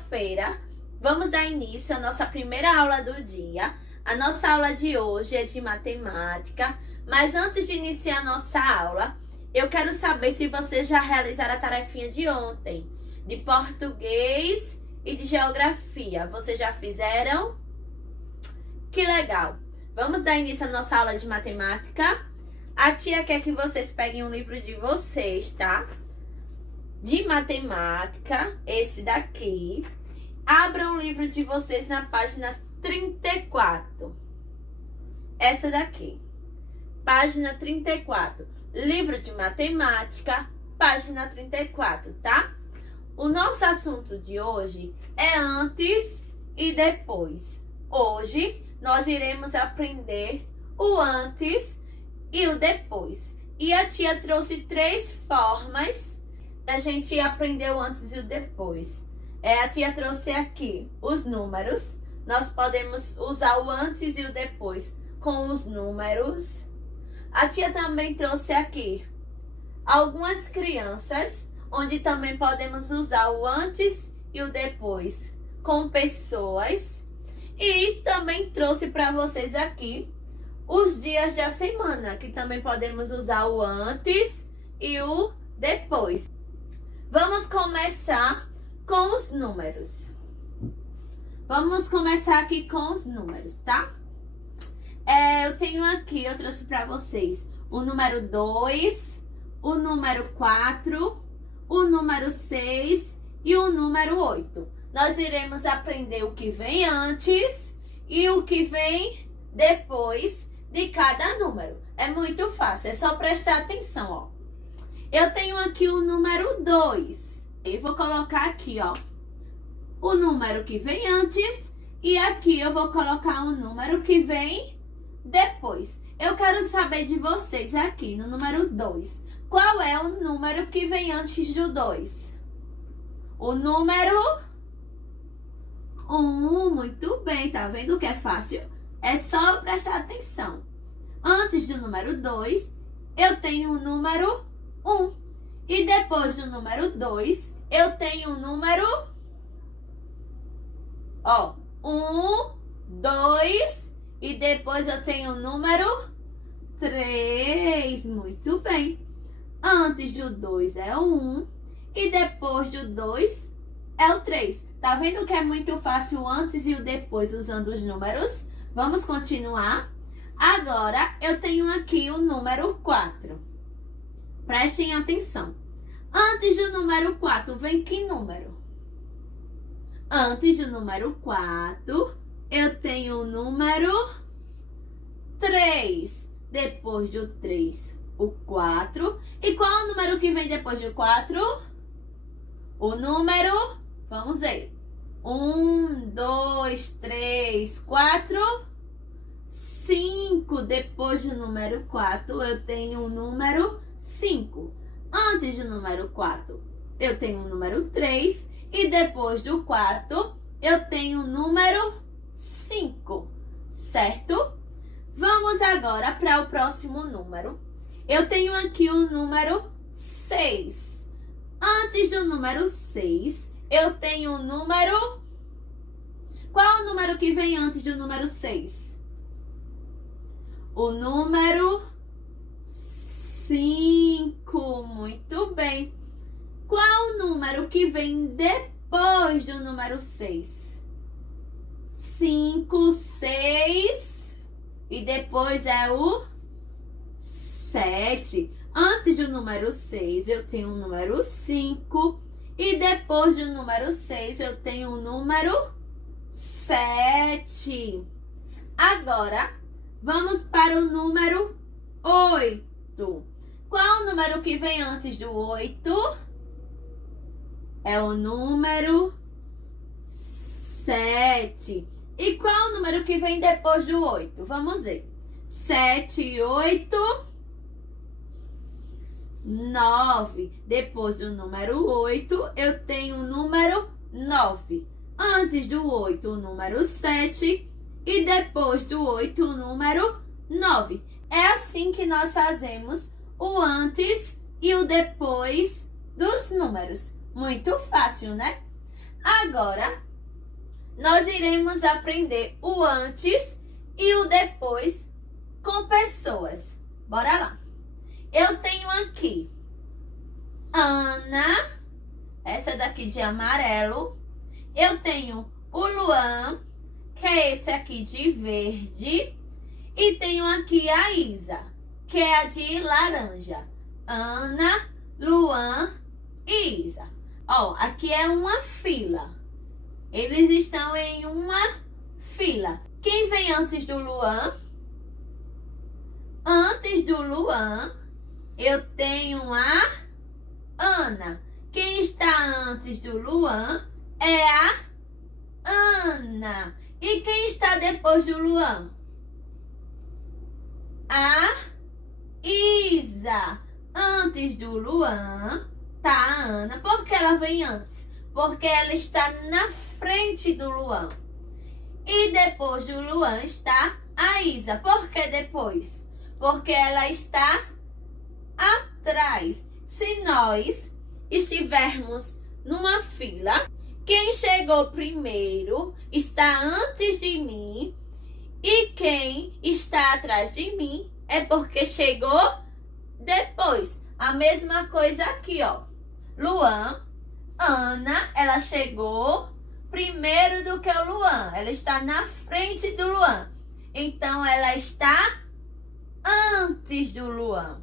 quinta-feira, vamos dar início à nossa primeira aula do dia. A nossa aula de hoje é de matemática, mas antes de iniciar a nossa aula, eu quero saber se vocês já realizaram a tarefinha de ontem, de português e de geografia. Vocês já fizeram? Que legal! Vamos dar início à nossa aula de matemática. A tia quer que vocês peguem um livro de vocês, tá? De matemática, esse daqui. Abram o livro de vocês na página 34. Essa daqui. Página 34. Livro de matemática, página 34, tá? O nosso assunto de hoje é antes e depois. Hoje, nós iremos aprender o antes e o depois. E a tia trouxe 3 formas da gente aprender o antes e o depois. A tia trouxe aqui os números. Nós podemos usar o antes e o depois com os números. A tia também trouxe aqui algumas crianças, onde também podemos usar o antes e o depois com pessoas. E também trouxe para vocês aqui os dias da semana, que também podemos usar o antes e o depois. Vamos começar com os números. Vamos começar aqui com os números, tá? Eu tenho aqui, eu trouxe para vocês o número 2, o número 4, o número 6 e o número 8. Nós iremos aprender o que vem antes e o que vem depois de cada número. É muito fácil, é só prestar atenção, ó. Eu tenho aqui o número 2. Eu vou colocar aqui, ó, o número que vem antes e aqui eu vou colocar o número que vem depois. Eu quero saber de vocês aqui no número 2. Qual é o número que vem antes do 2? O número 1. Muito bem, tá vendo que é fácil? É só prestar atenção. Antes do número 2, eu tenho o número 1. E depois do número 2, eu tenho o número... Ó, 1, 2, e depois eu tenho o número 3. Muito bem. Antes do 2 é o 1, e depois do 2 é o 3. Tá vendo que é muito fácil o antes e o depois usando os números? Vamos continuar. Agora, eu tenho aqui o número 4. Prestem atenção. Antes do número 4, vem que número? Antes do número 4, eu tenho o número 3. Depois do 3, o 4. E qual é o número que vem depois do 4? O número, vamos ver. 1, 2, 3, 4... 5, depois do número 4, eu tenho o número 5. Antes do número 4, eu tenho o número 3. E depois do 4, eu tenho o número 5. Certo? Vamos agora para o próximo número. Eu tenho aqui o número 6. Antes do número 6, eu tenho o número... Qual é o número que vem antes do número 6? O número 5. Muito bem. Qual o número que vem depois do número 6? 5, 6. E depois é o 7. Antes do número 6, eu tenho o número 5. E depois do número 6, eu tenho o número 7. Agora... vamos para o número 8. Qual o número que vem antes do 8? É o número 7. E qual o número que vem depois do 8? Vamos ver. 7 e 8, 9. Depois do número 8, eu tenho o número 9. Antes do 8, o número 7. E depois do 8, o número 9. É assim que nós fazemos o antes e o depois dos números. Muito fácil, né? Agora, nós iremos aprender o antes e o depois com pessoas. Bora lá. Eu tenho aqui Ana, essa daqui de amarelo. Eu tenho o Luan, que é esse aqui de verde. E tenho aqui a Isa, que é a de laranja. Ana, Luan e Isa. Ó, aqui é uma fila. Eles estão em uma fila. Quem vem antes do Luan? Antes do Luan, eu tenho a Ana. Quem está antes do Luan é a Ana. E quem está depois do Luan? A Isa. Antes do Luan tá a Ana. Por que ela vem antes? Porque ela está na frente do Luan. E depois do Luan está a Isa. Por que depois? Porque ela está atrás. Se nós estivermos numa fila, quem chegou primeiro está antes de mim. E quem está atrás de mim é porque chegou depois. A mesma coisa aqui, ó. Luan, Ana, ela chegou primeiro do que o Luan. Ela está na frente do Luan. Então, ela está antes do Luan.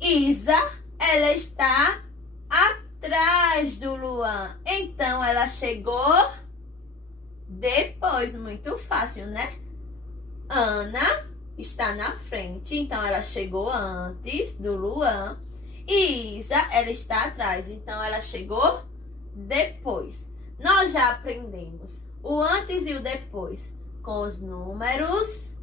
Isa, ela está atrás do Luan. Então, ela chegou depois. Muito fácil, né? Ana está na frente, então ela chegou antes do Luan. E Isa, ela está atrás, então ela chegou depois. Nós já aprendemos o antes e o depois com os números,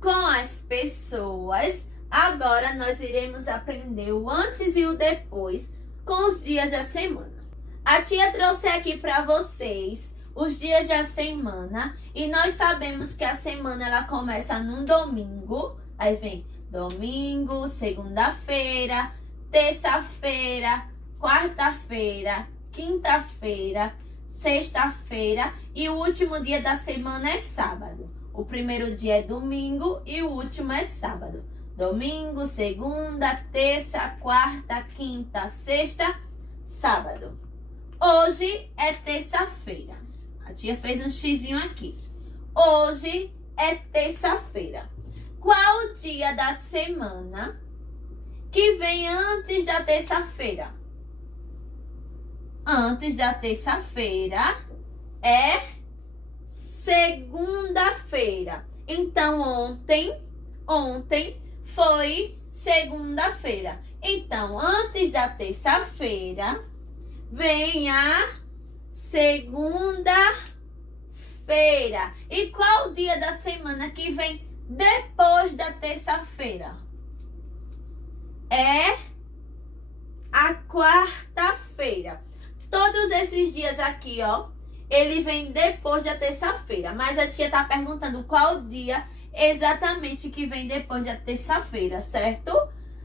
com as pessoas. Agora nós iremos aprender o antes e o depois com os dias da semana. A tia trouxe aqui para vocês os dias da semana, e nós sabemos que a semana ela começa num domingo. Aí vem domingo, segunda-feira, terça-feira, quarta-feira, quinta-feira, sexta-feira e o último dia da semana é sábado. O primeiro dia é domingo e o último é sábado. Domingo, segunda, terça, quarta, quinta, sexta, sábado. Hoje é terça-feira. A tia fez um xizinho aqui. Hoje é terça-feira. Qual o dia da semana que vem antes da terça-feira? Antes da terça-feira é segunda-feira. Então, ontem foi segunda-feira. Então, antes da terça-feira vem a segunda-feira. E qual o dia da semana que vem depois da terça-feira? É a quarta-feira. Todos esses dias aqui, ó, ele vem depois da terça-feira. Mas a tia tá perguntando qual dia exatamente que vem depois da terça-feira, certo?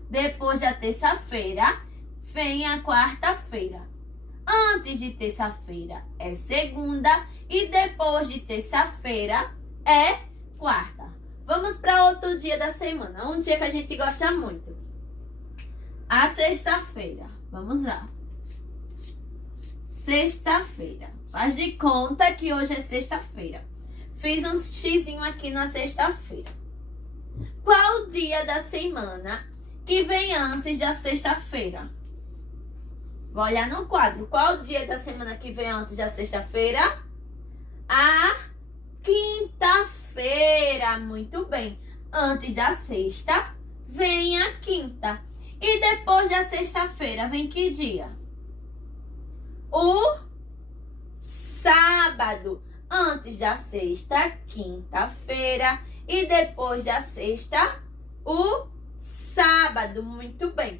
Depois da terça-feira vem a quarta-feira. Antes de terça-feira é segunda e depois de terça-feira é quarta. Vamos para outro dia da semana, um dia que a gente gosta muito. A sexta-feira. Vamos lá. Sexta-feira. Faz de conta que hoje é sexta-feira. Fiz um xizinho aqui na sexta-feira. Qual o dia da semana que vem antes da sexta-feira? Vou olhar no quadro. Qual o dia da semana que vem antes da sexta-feira? A quinta-feira. Muito bem. Antes da sexta, vem a quinta. E depois da sexta-feira, vem que dia? O sábado. Antes da sexta, quinta-feira. E depois da sexta, o sábado. Muito bem.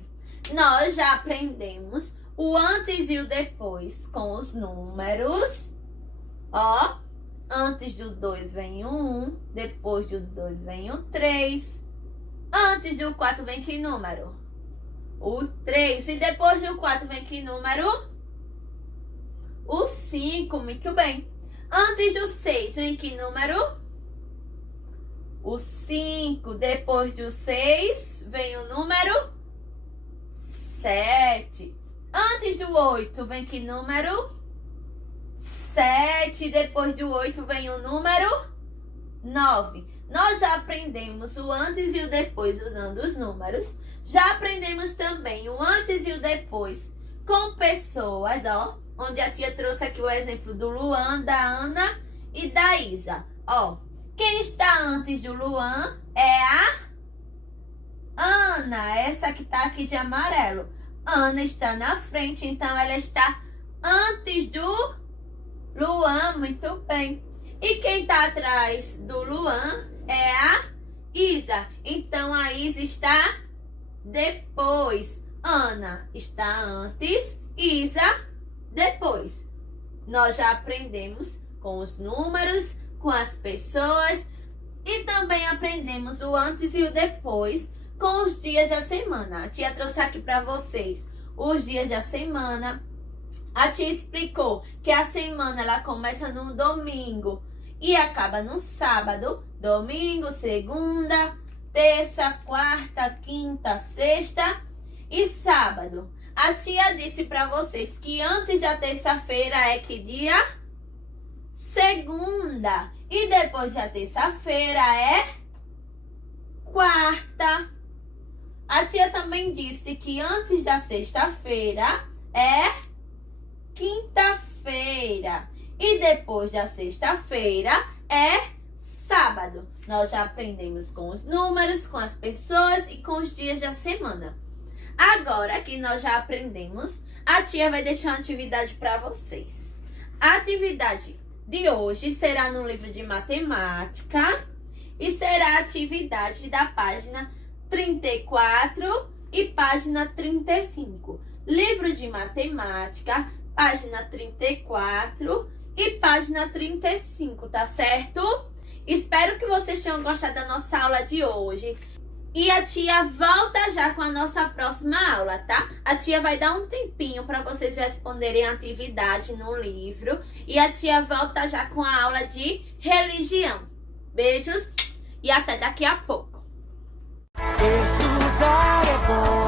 Nós já aprendemos o antes e o depois com os números. Ó, antes do 2 vem o 1, depois do 2 vem o 3. Antes do 4 vem que número? O 3. E depois do 4 vem que número? O 5, muito bem. Antes do 6, vem que número? O 5. Depois do 6, vem o número 7. Antes do 8, vem que número? 7. Depois do 8, vem o número 9. Nós já aprendemos o antes e o depois usando os números. Já aprendemos também o antes e o depois com pessoas, ó. Onde a tia trouxe aqui o exemplo do Luan, da Ana e da Isa. Ó, quem está antes do Luan é a Ana, essa que está aqui de amarelo. Ana está na frente, então ela está antes do Luan, muito bem. E quem está atrás do Luan é a Isa. Então a Isa está depois. Ana está antes, Isa depois. Nós já aprendemos com os números, com as pessoas e também aprendemos o antes e o depois com os dias da semana. A tia trouxe aqui para vocês os dias da semana. A tia explicou que a semana ela começa no domingo e acaba no sábado. Domingo, segunda, terça, quarta, quinta, sexta e sábado. A tia disse para vocês que antes da terça-feira é que dia? Segunda. E depois da terça-feira é quarta. A tia também disse que antes da sexta-feira é quinta-feira. E depois da sexta-feira é sábado. Nós já aprendemos com os números, com as pessoas e com os dias da semana. Agora que nós já aprendemos, a tia vai deixar uma atividade para vocês. A atividade de hoje será no livro de matemática e será a atividade da página 34 e página 35. Livro de matemática, página 34 e página 35, tá certo? Espero que vocês tenham gostado da nossa aula de hoje. E a tia volta já com a nossa próxima aula, tá? A tia vai dar um tempinho para vocês responderem a atividade no livro. E a tia volta já com a aula de religião. Beijos e até daqui a pouco. Estudar é bom.